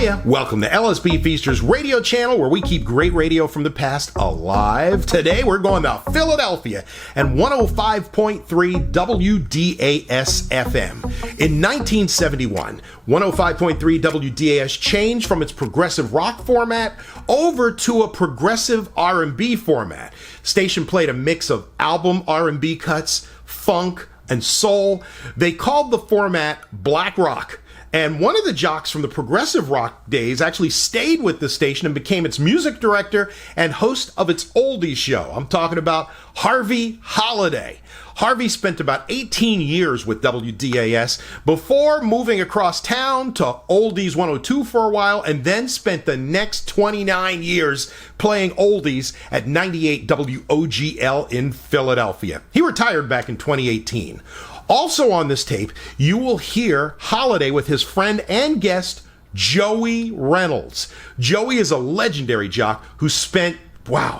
Hiya, welcome to LSB Feasters radio channel where we keep great radio from the past alive. Today we're going to Philadelphia and 105.3 WDAS-FM. In 1971, 105.3 WDAS changed from its progressive rock format over to a progressive R&B format. Station played a mix of album R&B cuts, funk, and soul. They called the format Black Rock. And one of the jocks from the progressive rock days actually stayed with the station and became its music director and host of its Oldies show. I'm talking about Harvey Holiday. Harvey spent about 18 years with WDAS before moving across town to Oldies 102 for a while, and then spent the next 29 years playing oldies at 98 WOGL in Philadelphia. He retired back in 2018. Also on this tape, you will hear Holiday with his friend and guest, Joey Reynolds. Joey is a legendary jock who spent,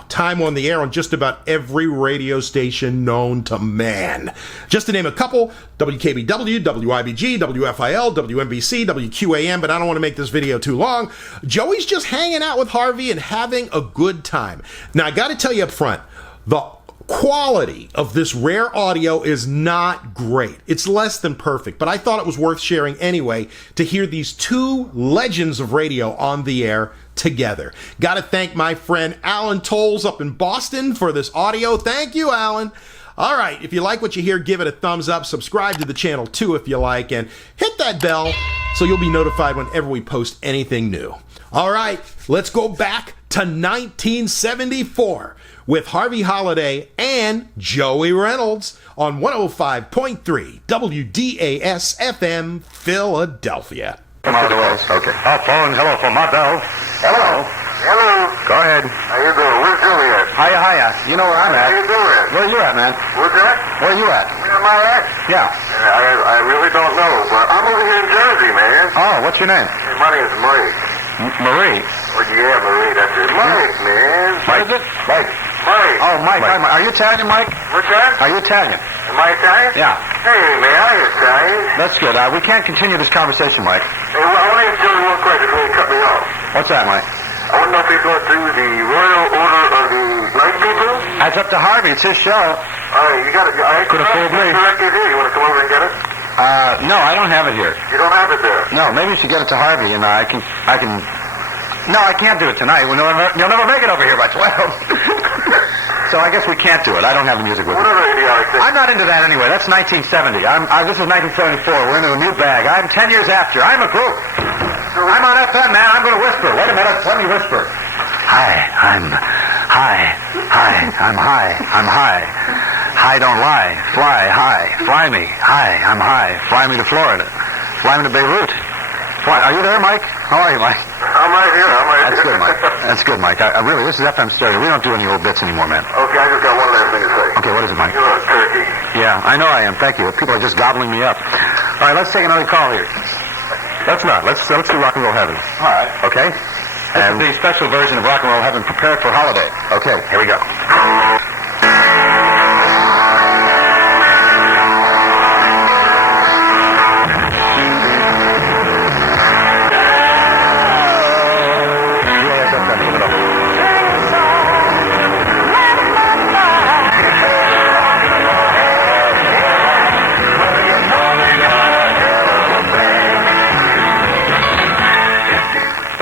time on the air on just about every radio station known to man. Just to name a couple, WKBW, WIBG, WFIL, WNBC, WQAM, but I don't want to make this video too long. Joey's just hanging out with Harvey and having a good time. Now, I got to tell you up front, the quality of this rare audio is not great. It's less than perfect, but I thought it was worth sharing anyway to hear these two legends of radio on the air together. Got to thank my friend Alan Tolz up in Boston for this audio. Thank you, Alan. All right, if you like what you hear, give it a thumbs up. Subscribe to the channel too if you like, and hit that bell so you'll be notified whenever we post anything new. All right, let's go back to 1974 with Harvey Holiday and Joey Reynolds on 105.3 WDAS-FM Philadelphia. Come on, okay. Our phone, hello for my bell. Hello. Hello. Go ahead. How you doing? Where's Joey at? Hiya. You know where I'm at. How you doing? Where you at, man? What's that? Where you at? Where am I at? Yeah. I really don't know, but I'm over here in Jersey, man. Oh, what's your name? Hey, my name's Mike. Marie. Oh, yeah, Marie, that's it. Mike, man. What is it? Mike. Mike. Oh, Mike. Are you Italian, Mike? What's that? Are you Italian? Am I Italian? Yeah. Hey, man, I ain't Italian. That's good. We can't continue this conversation, Mike. Hey, well, I want to ask Joey one question before you cut me off. What's that, Mike? I want to know if he's going to do the Royal Order of the Night People. That's up to Harvey. It's his show. All right, you got it. Could have fooled me. You want to come over and get it? No, I don't have it here. You don't have it there? No, maybe you should get it to Harvey, and I can. No, I can't do it tonight. You'll never make it over here by 12. So I guess we can't do it. I don't have the music with me. Whatever idiotic thing. I'm not into that anyway. That's 1970. This is 1974. We're into a new bag. I'm 10 years after. I'm a group. I'm on FM, man. I'm going to whisper. Wait a minute. Let me whisper. I'm high. High don't lie. Fly high. Fly me. High. I'm high. Fly me to Florida. Fly me to Beirut. Are you there, Mike? How are you, Mike? I'm right here. That's good, Mike. That's good, Mike. I really, this is FM stereo. We don't do any old bits anymore, man. Okay, I just got one last thing to say. Okay, what is it, Mike? You're a turkey. Yeah, I know I am. Thank you. People are just gobbling me up. All right, let's take another call here. Let's do Rock and Roll Heaven. All right. Okay? This is the special version of Rock and Roll Heaven prepared for Holiday. Okay, here we go.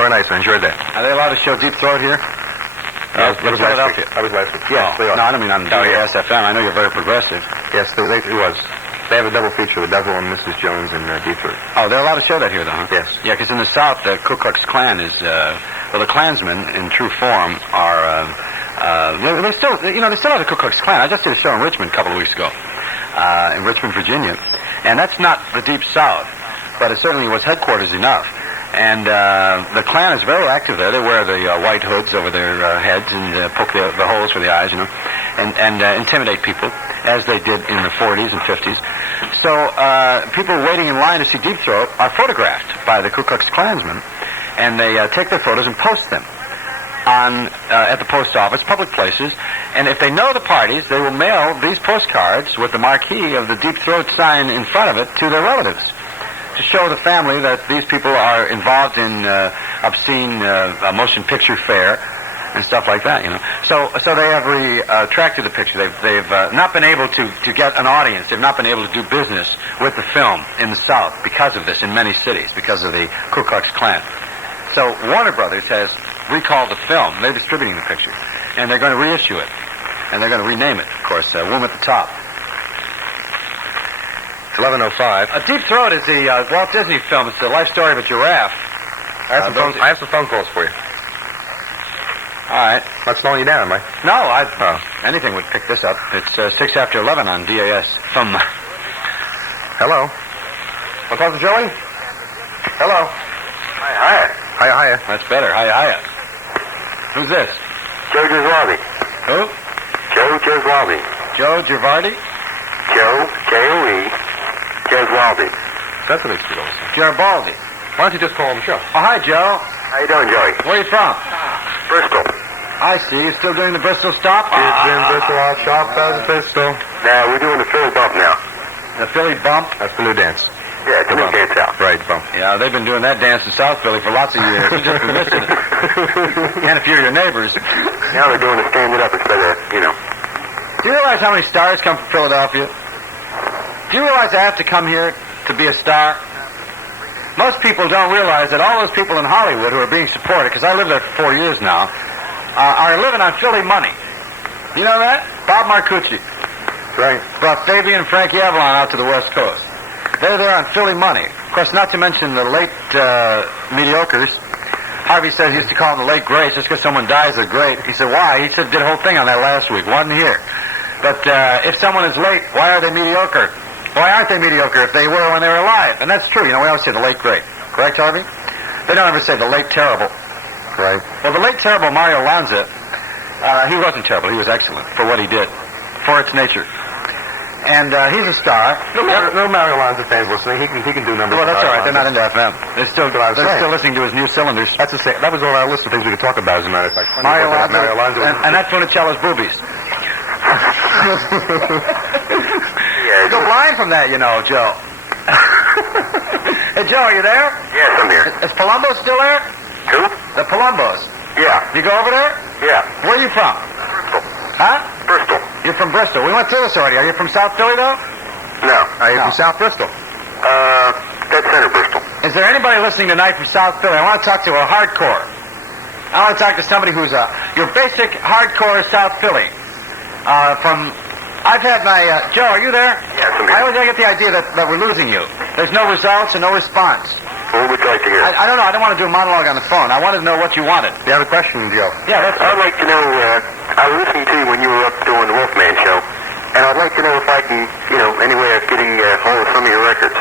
I enjoyed that. Are they allowed to show Deep Throat here? I was last week. Yeah. No, I don't mean on WDAS-FM. I know you're very progressive. Yes, it was. They have a double feature, The Devil and Mrs. Jones and Deep Throat. Oh, they're allowed to show that here, though, huh? Yes. Yeah, because in the South, the Ku Klux Klan is, the Klansmen, in true form, are, they still have the Ku Klux Klan. I just did a show in Richmond a couple of weeks ago, in Richmond, Virginia. And that's not the Deep South, but it certainly was headquarters enough. And the Klan is very active there. They wear the white hoods over their heads and poke the holes for the eyes, and intimidate people, as they did in the 40s and 50s. So people waiting in line to see Deep Throat are photographed by the Ku Klux Klansmen, and they take their photos and post them at the post office, public places. And if they know the parties, they will mail these postcards with the marquee of the Deep Throat sign in front of it to their relatives, to show the family that these people are involved in obscene motion picture fare and stuff like that, you know. So they have retracted the picture. They've not been able to get an audience. They've not been able to do business with the film in the South because of this in many cities, because of the Ku Klux Klan. So Warner Brothers has recalled the film. They're distributing the picture, and they're going to reissue it, and they're going to rename it, of course, Woman at the Top. It's 11:05. Deep Throat is the Walt Disney film. It's the life story of a giraffe. I have some phone calls for you. All right. Not slowing you down, am I? No, anything would pick this up. It's 6 after 11 on WDAS-FM. Hello. Want to talk to Joey? Hello. Hiya. Hiya. That's better. Hiya. Who's this? Joe Girardi. Who? Joe Girardi. Joe Girardi? Joe, J-O-E, Girardi. That's what it's called. Garibaldi. Why don't you just call him the show? Oh, hi, Joe. How you doing, Joey? Where are you from? Bristol. I see. You still doing the Bristol stop? It's in Bristol, our shop as a pistol. Now, we're doing the Philly bump now. The Philly bump? That's the new dance. Yeah, it's a new dance out. Right, bump. Yeah, they've been doing that dance in South Philly for lots of years. You've just been missing it. And a few of your neighbors. Now they're doing the stand it up instead of, you know. Do you realize how many stars come from Philadelphia? Do you realize I have to come here to be a star? Most people don't realize that all those people in Hollywood who are being supported, because I lived there for 4 years now, are living on Philly money. You know that? Bob Marcucci. Right. Brought Fabian and Frankie Avalon out to the West Coast. They're there on Philly money. Of course, not to mention the late mediocres. Harvey said he used to call them the late greats just because someone dies, they're great. He said, why? He said did a whole thing on that last week. Wasn't here. But if someone is late, why are they mediocre? Why aren't they mediocre if they were when they were alive? And that's true. You know, we always say the late great. Correct, Harvey? They don't ever say the late terrible. Right. Well, the late terrible Mario Lanza, he wasn't terrible. He was excellent for what he did, for its nature. And he's a star. No Mario Lanza fans listening. He can do numbers. Well, that's all right. They're not into FM. They're still listening to his new cylinders. That's the same. That was on our list of things we could talk about, as a matter of fact. Mario Lanza and that's Funicello's boobies. Yeah, you go blind from that, you know, Joe. Hey, Joe, are you there? Yes, I'm here. Is Palumbo still there? Who? The Palumbos. Yeah. You go over there? Yeah. Where are you from? Bristol. Huh? Bristol. You're from Bristol. We went through this already. Are you from South Philly, though? No. Are you from South Bristol? Dead center Bristol. Is there anybody listening tonight from South Philly? I want to talk to a hardcore. I want to talk to somebody who's your basic hardcore South Philly. I've had my... Joe, are you there? Yes, I'm here. I always get the idea that we're losing you. There's no results and no response. What would you like to hear? I don't know. I don't want to do a monologue on the phone. I wanted to know what you wanted. You have a question, Joe? Yeah, that's I'd like to know... I was listening to you when you were up doing the Wolfman show, and I'd like to know if I can, any way of getting hold of some of your records.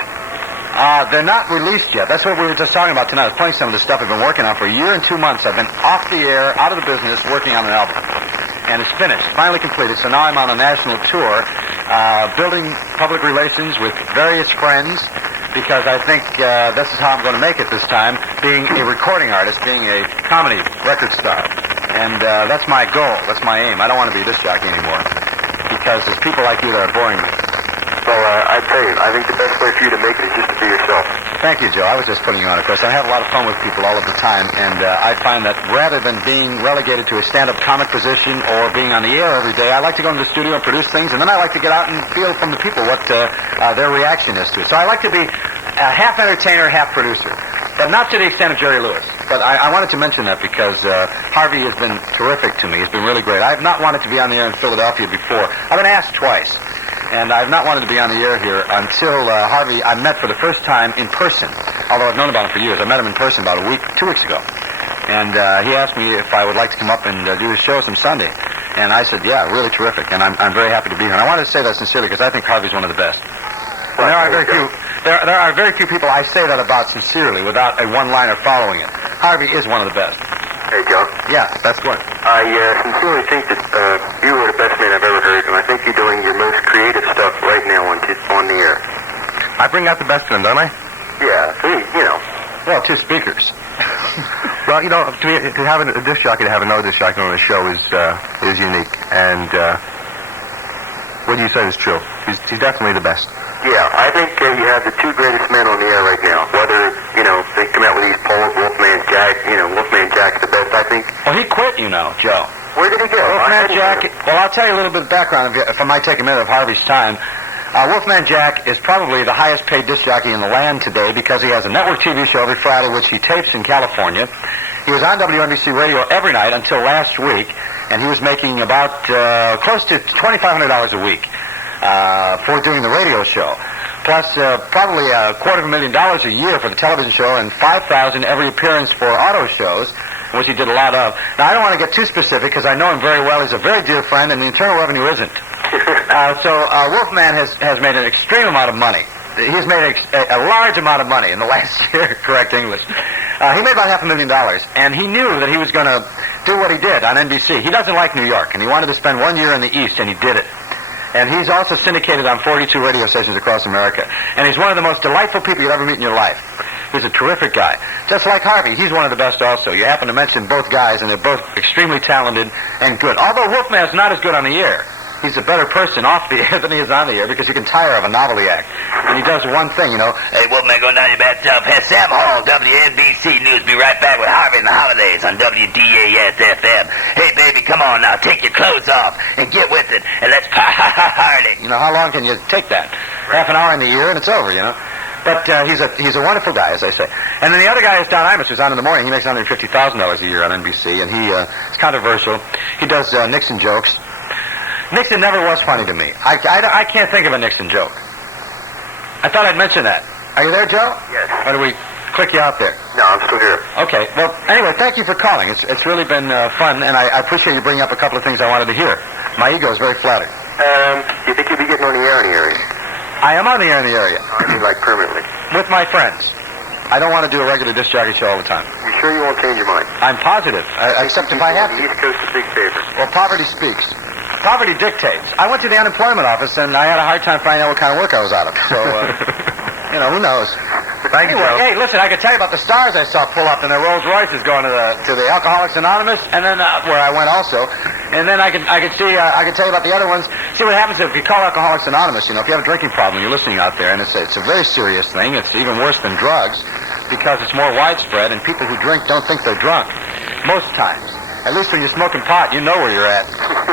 They're not released yet. That's what we were just talking about tonight. I was playing some of the stuff I've been working on for a year and 2 months. I've been off the air, out of the business, working on an album. And it's finished, finally completed. So now I'm on a national tour, building public relations with various friends, because I think this is how I'm going to make it this time, being a recording artist, being a comedy record star. And that's my goal. That's my aim. I don't want to be a disc jockey anymore, because there's people like you that are boring me. Well, I tell you, I think the best way for you to make it is just to be yourself. Thank you, Joe. I was just putting you on, of course. I have a lot of fun with people all of the time, and I find that rather than being relegated to a stand-up comic position or being on the air every day, I like to go into the studio and produce things, and then I like to get out and feel from the people what their reaction is to it. So I like to be a half entertainer, half producer, but not to the extent of Jerry Lewis. But I wanted to mention that because Harvey has been terrific to me. He's been really great. I have not wanted to be on the air in Philadelphia before. I've been asked twice. And I've not wanted to be on the air here until Harvey I met for the first time in person, although I've known about him for years. I met him in person about 2 weeks ago. And he asked me if I would like to come up and do his show some Sunday. And I said, yeah, really terrific. And I'm very happy to be here. And I wanted to say that sincerely because I think Harvey's one of the best. And there are very few people I say that about sincerely without a one-liner following it. Harvey is one of the best. Hey, Joe. Yeah, that's good. I sincerely think that you are the best man I've ever heard, and I think you're doing your most creative stuff right now on the air. I bring out the best in them, don't I? Yeah, Well, 2 speakers. Well, to have a disc jockey, to have another disc jockey on the show is unique, and what you said is true. He's definitely the best. Yeah, I think you have the two greatest men on the air right now. Whether, they come out with these polls, Wolfman Jack, Wolfman Jack's the best, I think. Well, he quit, Joe. Where did he go? Wolfman Jack, well, I'll tell you a little bit of background if I might take a minute of Harvey's time. Wolfman Jack is probably the highest paid disc jockey in the land today because he has a network TV show every Friday, which he tapes in California. He was on WNBC radio every night until last week, and he was making about close to $2,500 a week for doing the radio show. Plus probably $250,000 a year for the television show and $5,000 every appearance for auto shows, which he did a lot of. Now, I don't want to get too specific because I know him very well. He's a very dear friend, and the Internal Revenue isn't. So Wolfman has made an extreme amount of money. He's made a large amount of money in the last year, correct English. He made about $500,000, and he knew that he was going to do what he did on NBC. He doesn't like New York, and he wanted to spend 1 year in the East, and he did it. And he's also syndicated on 42 radio stations across America. And he's one of the most delightful people you'll ever meet in your life. He's a terrific guy. Just like Harvey, he's one of the best also. You happen to mention both guys, and they're both extremely talented and good. Although Wolfman's not as good on the air. He's a better person off the air than he is on the air because you can tire of a novelty act. And he does one thing, Hey, Wolfman, go down your bathtub. Hey, Sam Hall, WNBC News. Be right back with Harvey and the Holidays on WDAS-FM. Hey, baby, come on now. Take your clothes off and get with it. And let's party. How long can you take that? Half an hour in the year and it's over, But he's a wonderful guy, as I say. And then the other guy is Don Imus, who's on in the morning. He makes $150,000 a year on NBC, and he's controversial. He does Nixon jokes. Nixon never was funny to me. I can't think of a Nixon joke. I thought I'd mention that. Are you there, Joe? Yes. Or do we click you out there? No, I'm still here. Okay. Well, anyway, thank you for calling. It's really been fun, and I appreciate you bringing up a couple of things I wanted to hear. My ego is very flattered. Do you think you'll be getting on the air in the area? I am on the air in the area. I mean, like permanently. With my friends. I don't want to do a regular disc jockey show all the time. You sure you won't change your mind? I'm positive, except if I have to. The East Coast is a big favorite. Well, poverty speaks. Poverty dictates. I went to the unemployment office, and I had a hard time finding out what kind of work I was out of. So, who knows? Thank you, Joe. Hey, listen, I could tell you about the stars I saw pull up in their Rolls Royces going to the Alcoholics Anonymous, and then where I went also, and then I could tell you about the other ones. See what happens if you call Alcoholics Anonymous. If you have a drinking problem, you're listening out there, and it's a very serious thing. It's even worse than drugs because it's more widespread, and people who drink don't think they're drunk most times. At least when you're smoking pot, you know where you're at.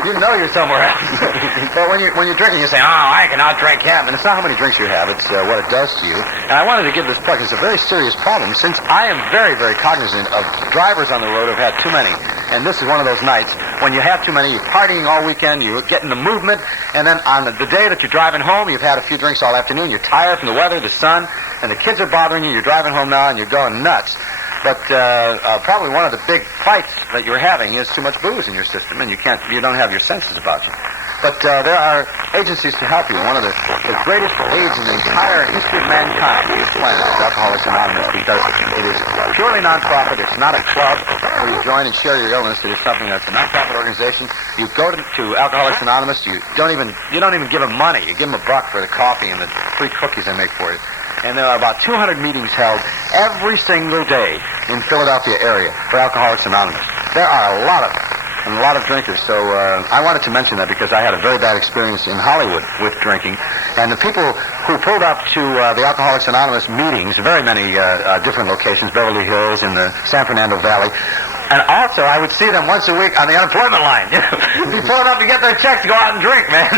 You know you're somewhere else. But when you're drinking, you say, I can outdrink him. And it's not how many drinks you have, it's what it does to you. And I wanted to give this plug. It's a very serious problem since I am very, very cognizant of drivers on the road who have had too many. And this is one of those nights when you have too many, you're partying all weekend, you get in the movement, and then on the day that you're driving home, you've had a few drinks all afternoon, you're tired from the weather, the sun, and the kids are bothering you, you're driving home now, and you're going nuts. But probably one of the big fights that you're having is too much booze in your system, and you don't have your senses about you. But there are agencies to help you. One of the greatest aids in the entire history of mankind on this planet is Alcoholics Anonymous because it is purely non-profit. It's not a club where you join and share your illness. It is something that's a non-profit organization. You go to Alcoholics Anonymous. You don't even give them money. You give them $1 for the coffee and the free cookies they make for you. And there are about 200 meetings held every single day in Philadelphia area for Alcoholics Anonymous. There are a lot of them, and a lot of drinkers. So I wanted to mention that because I had a very bad experience in Hollywood with drinking. And the people who pulled up to the Alcoholics Anonymous meetings, very many different locations, Beverly Hills, in the San Fernando Valley, and also, I would see them once a week on the unemployment line. Be pulling up to get their checks to go out and drink, man.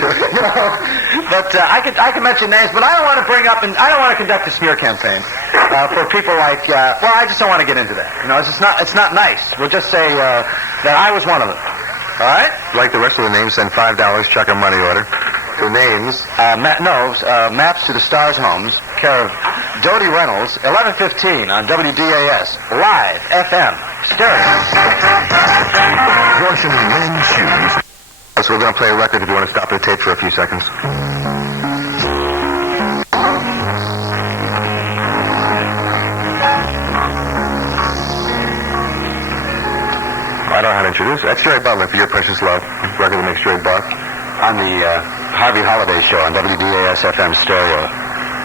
But I can mention names, but I don't want to bring up and I don't want to conduct a smear campaign for people like. I just don't want to get into that. It's not nice. We'll just say that I was one of them. All right. Like the rest of the names, send $5. Check a money order. The names. Maps to the Stars Homes, care of Dodie Reynolds, 11:15 on WDAS Live FM Stereo. Portion men's shoes. So we're going to play a record if you want to stop the tape for a few seconds. I don't know how to introduce it. That's Jerry Butler for Your Precious Love. Record that makes Jerry buck. On the Harvey Holiday show on WDAS-FM Stereo.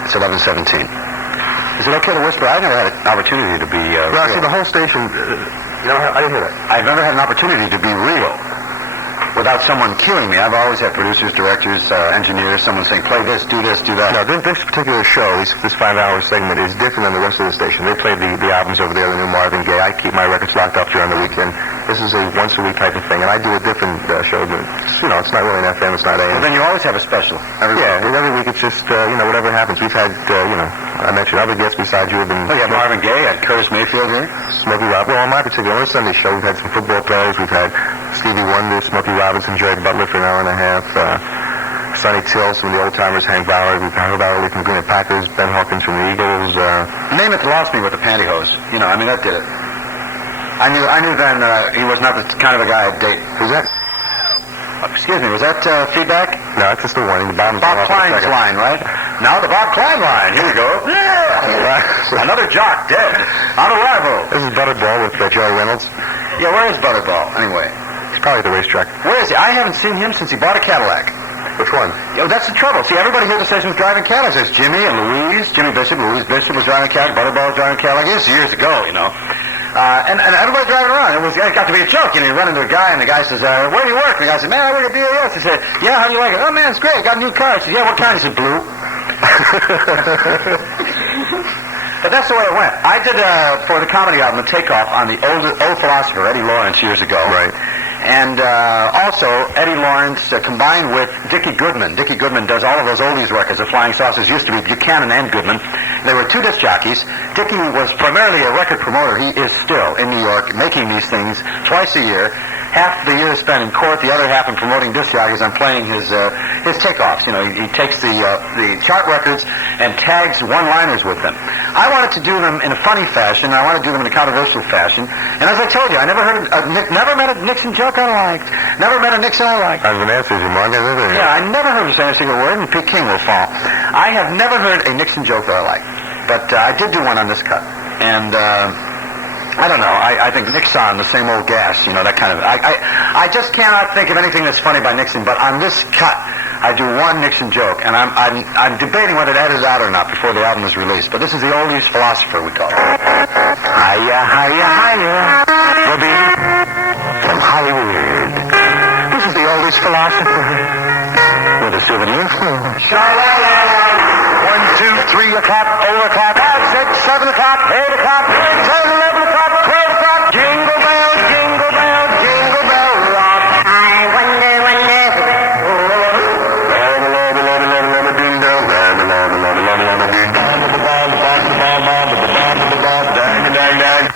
It's 11:17. Is it okay to whisper? I never had an opportunity to be well, see, the whole station... I didn't hear that. I've never had an opportunity to be real. without someone cueing me. I've always had producers, directors, engineers, someone saying, play this, do that. No, this particular show, this 5-hour segment, is different than the rest of the station. They play the albums over there, the new Marvin Gaye. I keep my records locked up during the weekend. This is a once-a-week type of thing, and I do a different show. It's not really an FM, it's not AM. Well, then you always have a special. Every week it's just, whatever happens. We've had, I mentioned other guests besides you have been... Oh, you have Marvin Gaye, had Curtis Mayfield here? Smokey Robinson. Well, on my particular Sunday show, we've had some football players. We've had Stevie Wonder, Smokey Robinson, Jerry Butler for an hour and a half, Sonny Till, some of the old-timers, Hank Bauer. We've had Herb Allerley from Green Bay Packers, Ben Hawkins from the Eagles. Name it lost me with the pantyhose. That did it. I knew then he was not the kind of a guy I'd date. Who's that? Excuse me, was that feedback? No, that's just the warning. The bottom Bob Klein's line, right? Now the Bob Klein line. Here we go. Yeah! Another jock dead. On arrival. This is Butterball with Joey Reynolds. Yeah, where is Butterball, anyway? He's probably at the racetrack. Where is he? I haven't seen him since he bought a Cadillac. Which one? That's the trouble. See, everybody here at the station was driving Cadillacs. There's Jimmy and Louise. Jimmy Bishop, Louise Bishop was driving a Cadillac. Butterball was driving a Cadillac. This is years ago, and everybody driving around. It got to be a joke. You run into a guy, and the guy says, where do you work? And the guy said, man, I work at WDAS. He said, yeah, how do you like it? Oh, man, it's great. I got a new car. He said, yeah, what kind? He said, blue. But that's the way it went. I did, for the comedy album, a takeoff on the old philosopher, Eddie Lawrence, years ago. Right. And also, Eddie Lawrence combined with Dickie Goodman. Dickie Goodman does all of those oldies records. The Flying Saucers used to be Buchanan and Goodman. They were two disc jockeys. Dickie was primarily a record promoter. He is still in New York making these things twice a year. Half the year is spent in court, the other half in promoting disc jockeys and playing his takeoffs. He takes the chart records and tags one-liners with them. I wanted to do them in a funny fashion. I wanted to do them in a controversial fashion. And as I told you, I never met a Nixon joke I liked. Never met a Nixon I liked. I've been answering you, Mark. Yeah, I never heard him say a single word, and Pete King will fall. I have never heard a Nixon joke that I liked. But I did do one on this cut. And I don't know. I think Nixon, the same old gas, that kind of... I just cannot think of anything that's funny by Nixon, but on this cut, I do one Nixon joke, and I'm debating whether to edit it out or not before the album is released. But this is the Oldies philosopher, we call it. Hiya, hiya, hiya. Bobby from Hollywood. This is the Oldies philosopher with a souvenir for 1, 2, 3 o'clock, over o'clock, 6, 7 o'clock, 8 o'clock, 10, 11 o'clock, 12 o'clock. Jingle bell, jingle bell, jingle bell rock. I wonder.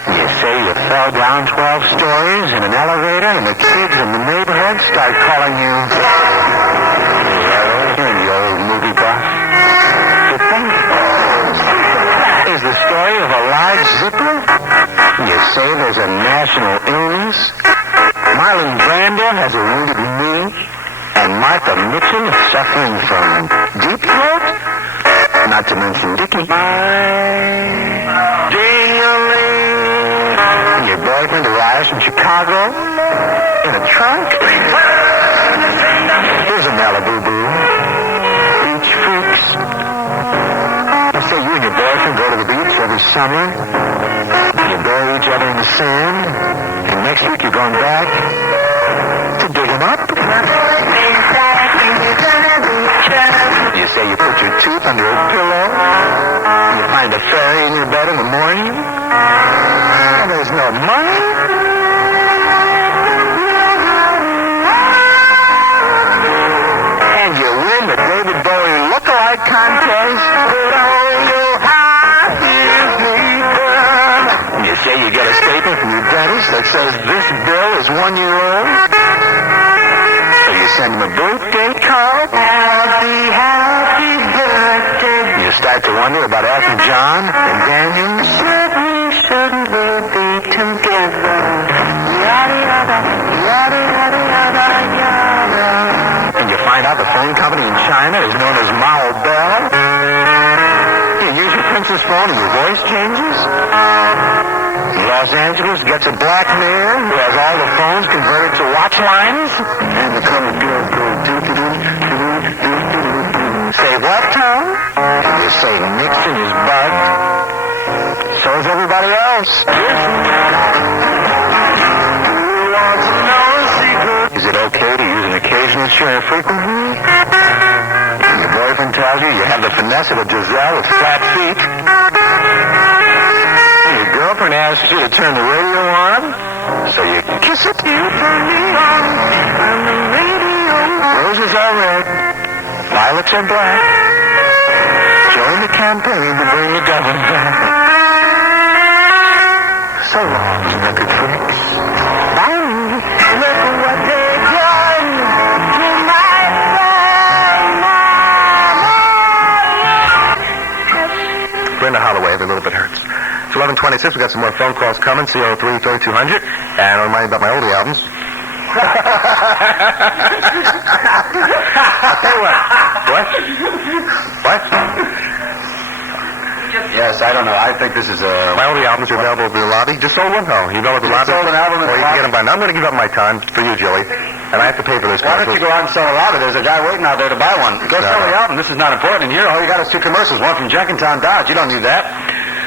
You say you fell down 12 stories in an elevator, and the kids in the neighborhood start calling you. You're the old movie buff. The thing is the story of a large zipper. You say there's a national illness. Marlon Brando has a wounded knee, and Martha Mitchell is suffering from deep throat. Not to mention Dickie. Ding-a-ling. Your boyfriend arrives from Chicago in a trunk. Here's a Malibu Boo. Beach freaks. You say you and your boyfriend go to the beach every summer. You bury each other in the sand. And next week you're going back to dig them up. You say you put your tooth under a pillow. You find a fairy in your bed in the morning. And there's no money. And you win the David Bowie look-alike contest. You say you get a statement from your dentist that says this bill is 1 year old. So you send him a birthday card. Happy birthday. You start to wonder about Elton John and Daniel. Shouldn't we be together? Yada, yada, yada, yada, yada, yada. And you find out the phone company in China is known as Mao Bell. You use your princess phone and your voice changes. Los Angeles gets a black man who has all the phones converted to watch lines. And the color girl goes do-do-do-do-do-do-do. Say what, Tom? You say Nixon is bugged. So is everybody else. Is it okay to mess of a Giselle with flat feet. Your girlfriend asks you to turn the radio on, so you kiss it. You turn me on the radio. Roses are red, violets are black. Join the campaign to bring the government back. So long, record freaks. Bye. Look what they've done to my son. Brenda Holloway, every little bit hurts. It's 11:26. We got some more phone calls coming. CO3 3200. And I'll remind you about my oldie albums. I'll tell you what. What? Yes, I don't know. I think this is a... My oldie albums are available at the lobby. Just sold one, though. You know at the lobby? Sold an album in or the you can get them by now. I'm going to give up my time for you, Joey. And I have to pay for this. Why don't you go out and sell a lobby? There's a guy waiting out there to buy one. Go sell the album. This is not important. And here, all you got is 2 commercials. One from Jenkintown Dodge. You don't need that.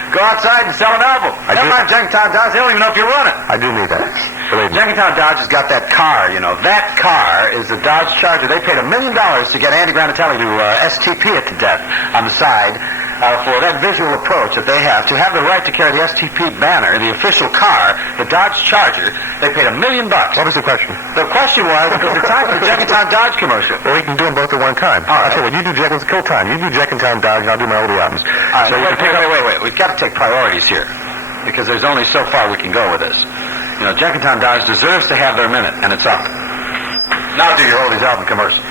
Go outside and sell an album. Never mind Jenkintown Dodge. They don't even know if you run it. I do need that. Believe me. Jenkintown Dodge has got that car, you know. That car is a Dodge Charger. They paid $1 million to get Andy Granatelli to STP it to death on the side for that visual approach that they have. To have the right to carry the STP banner, the official car, the Dodge Charger, they paid $1 million. What was the question? The question was, is it time for the Jenkintown Dodge commercial? Well, we can do them both at one time. All right. I tell you what, you do Jenkintown, kill time. You do Jenkintown Dodge, and I'll do my oldie albums. All right, so wait. We've got to take priorities here, because there's only so far we can go with this. You know, Jenkintown Dodge deserves to have their minute, and it's up. Now do your oldies album commercial.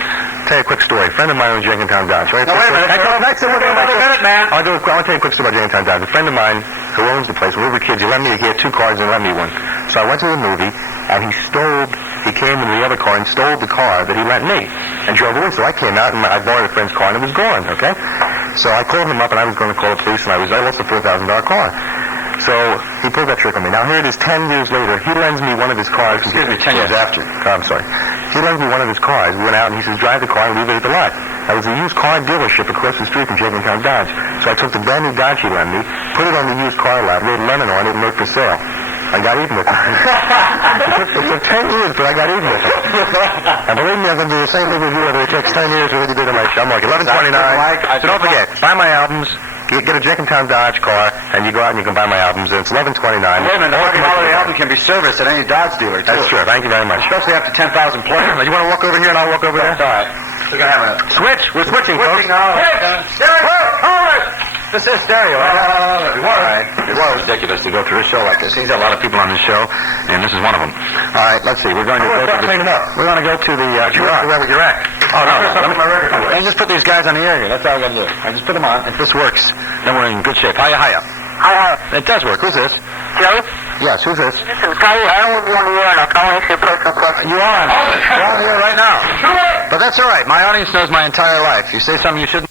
Tell you a quick story. A friend of mine owns Jenkintown Dodge. Right? No, wait a minute. Another minute, man. I'll tell you a quick story about Jenkintown Dodge. A friend of mine who owns the place, when we were kids, he had 2 cars and let me one. So I went to the movie, and he came in the other car and stole the car that he lent me and drove away. So I came out, and I borrowed a friend's car, and it was gone, okay? So I called him up, and I was going to call the police, and I lost a $4,000 car. So he pulled that trick on me. Now here it is 10 years later. He lends me one of his cars. Excuse me, 10 years after. Oh, I'm sorry. He lends me one of his cars. We went out, and he says, drive the car and leave it at the lot. That was a used car dealership across the street from Jenkintown Dodge. So I took the brand new Dodge he lent me, put it on the used car lot, wrote lemon on it, and wrote for sale. I got even with him. It took 10 years, but I got even with him. And believe me, I'm going to do the same thing with you whether it takes 10 years or what you did on my show. I'm like 11:29. So don't forget, buy my albums. Get a Jenkintown Dodge car, and you go out and you can buy my albums, and it's 11:29. Wait a minute, the Harvey Holiday album can be serviced at any Dodge dealer, too. That's true. Thank you very much. Especially after 10,000 plays. You want to walk over here, and I'll walk over there? All right. We're going to have a... Switch. We're switching, folks. Now. This is stereo. All right. It's ridiculous to go through a show like this. He's got a lot of people on this show, and this is one of them. All right, let's see. We're going to go to the... We're going to go to the... Where you're at. Oh, no. Let me just put these guys on the air here. That's all I'm going to do. I just put them on. If this works, then we're in good shape. Hiya. Hiya. It does work. Who's this? Joe? Yes, who's this? This is Guy. I don't want to hear and I'll answer your personal question. You are on. You're on here right now. But that's all right. My audience knows my entire life. You say something you shouldn't...